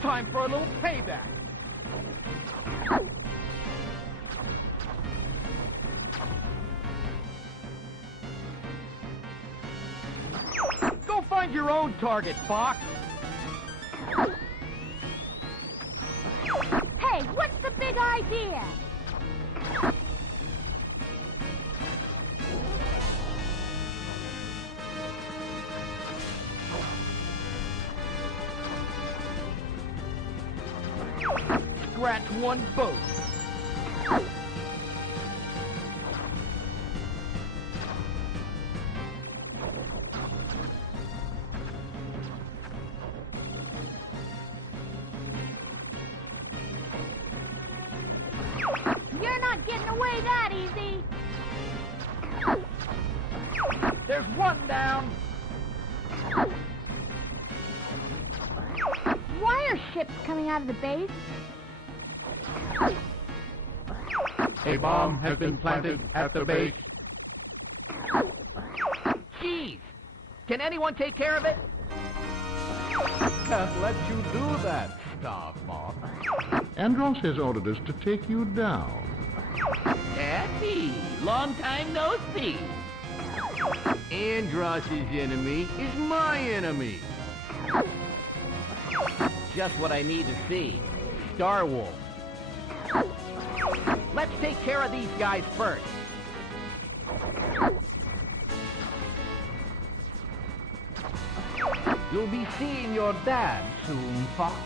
Time for a little payback. Go find your own target, Fox. Hey, what's the big idea? Scratch one boat. You're not getting away that easy. There's one down. Why are ships coming out of the base? A bomb has been planted at the base. Jeez! Can anyone take care of it? Can't let you do that, Starfox. Andros has ordered us to take you down. Happy! Long time no see. Andros's enemy is my enemy. Just what I need to see. Star Wolf. Let's take care of these guys first. You'll be seeing your dad soon, Fox.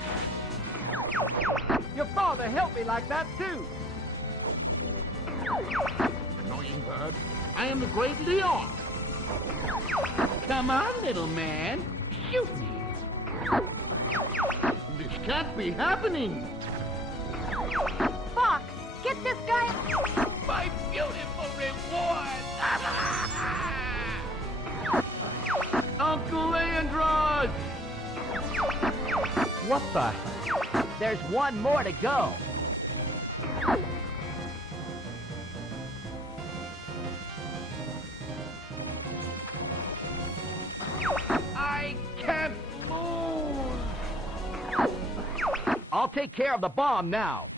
Your father helped me like that, too. Annoying bird. I am the great Leon. Come on, little man. Shoot me. This can't be happening. Fox, get this guy. My beautiful reward! Uncle Andros! What the? There's one more to go. I can't lose! I'll take care of the bomb now.